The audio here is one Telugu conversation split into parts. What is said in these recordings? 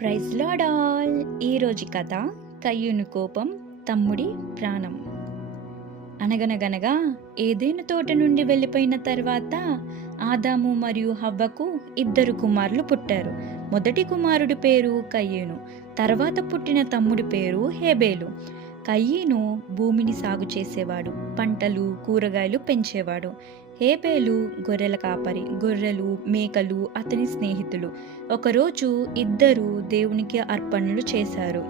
ప్రైజ్ లాడాల్ ఈరోజు కథ కయ్యూను కోపం తమ్ముడి ప్రాణం. అనగనగనగా ఏదేను తోట నుండి వెళ్ళిపోయిన తర్వాత ఆదాము మరియు హవ్వకు ఇద్దరు కుమారులు పుట్టారు. మొదటి కుమారుడి పేరు కయ్యూను తర్వాత పుట్టిన తమ్ముడి పేరు హేబేలు. కయ్యీను భూమిని సాగు చేసేవాడు పంటలు కూరగాయలు పెంచేవాడు. హేబేలు గొర్రెల కాపరి గొర్రెలు మేకలు అతని స్నేహితులు. ఒకరోజు ఇద్దరు దేవునికి అర్పణలు చేశారు.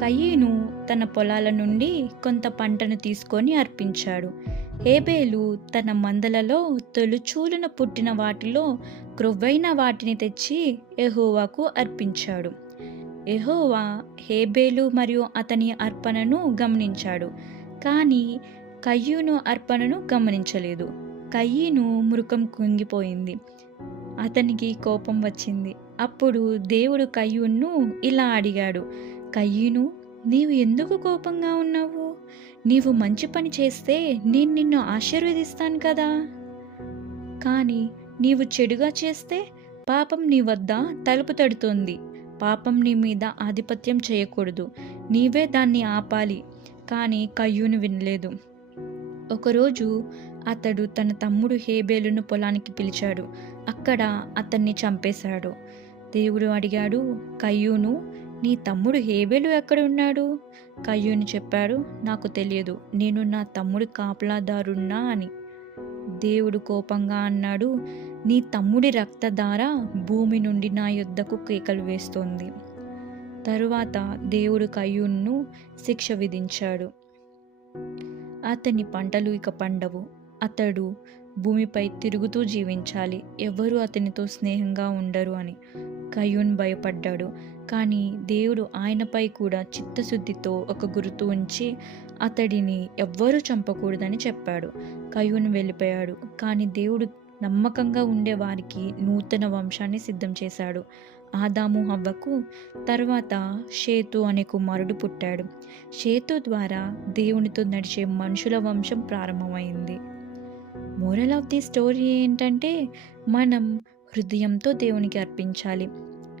కయ్యీను తన పొలాల నుండి కొంత పంటను తీసుకొని అర్పించాడు. హేబేలు తన మందలలో తొలుచూలున పుట్టిన వాటిలో క్రొవ్వైన వాటిని తెచ్చి ఎహోవాకు అర్పించాడు. ఎహోవా హేబేలు మరియు అతని అర్పణను గమనించాడు కానీ కయ్యూను అర్పణను గమనించలేదు. కయ్యను మృకం కుంగిపోయింది. అతనికి కోపం వచ్చింది. అప్పుడు దేవుడు కయ్యూను ఇలా అడిగాడు కయ్యూను నీవు ఎందుకు కోపంగా ఉన్నావు? నీవు మంచి పని చేస్తే నేను నిన్ను ఆశీర్వదిస్తాను కదా? కానీ నీవు చెడుగా చేస్తే పాపం నీ వద్ద తలుపు తడుతోంది. పాపం నీ మీద ఆధిపత్యం చేయకూడదు. నీవే దాన్ని ఆపాలి. కానీ కయ్యూను వినలేదు. ఒకరోజు అతడు తన తమ్ముడు హేబేలును పొలానికి పిలిచాడు. అక్కడ అతన్ని చంపేశాడు. దేవుడు అడిగాడు కయ్యూను నీ తమ్ముడు హేబేలు ఎక్కడ ఉన్నాడు? కయ్యూని చెప్పాడు నాకు తెలియదు. నేను నా తమ్ముడు కాపలాదారున్నా అని. దేవుడు కోపంగా అన్నాడు నీ తమ్ముడి రక్తధార భూమి నుండి నా యుద్ధకు కేకలు వేస్తోంది. తరువాత దేవుడు కయ్యూన్ను శిక్ష విధించాడు. అతని పంటలు ఇక పండవు. అతడు భూమిపై తిరుగుతూ జీవించాలి. ఎవరు అతనితో స్నేహంగా ఉండరు అని కయ్యూన్ భయపడ్డాడు. కానీ దేవుడు ఆయనపై కూడా చిత్తశుద్ధితో ఒక గుర్తు ఉంచి అతడిని ఎవ్వరూ చంపకూడదని చెప్పాడు. కయ్యూన్ వెళ్ళిపోయాడు. కానీ దేవుడు నమ్మకంగా ఉండే వారికి నూతన వంశాన్ని సిద్ధం చేశాడు. ఆదాము హవ్వకు తర్వాత షేతు అనే కుమారుడు పుట్టాడు. షేతు ద్వారా దేవునితో నడిచే మనుషుల వంశం ప్రారంభమైంది. మోరల్ ఆఫ్ ది స్టోరీ ఏంటంటే మనం హృదయంతో దేవునికి అర్పించాలి.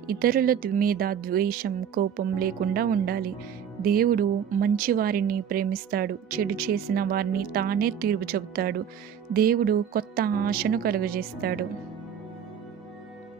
ఇతరుల మీద ద్వేషం కోపం లేకుండా ఉండాలి. దేవుడు మంచి వారిని ప్రేమిస్తాడు చెడు చేసిన వారిని తానే తీర్పు చెబుతాడు. దేవుడు కొత్త ఆశను కలుగజేస్తాడు.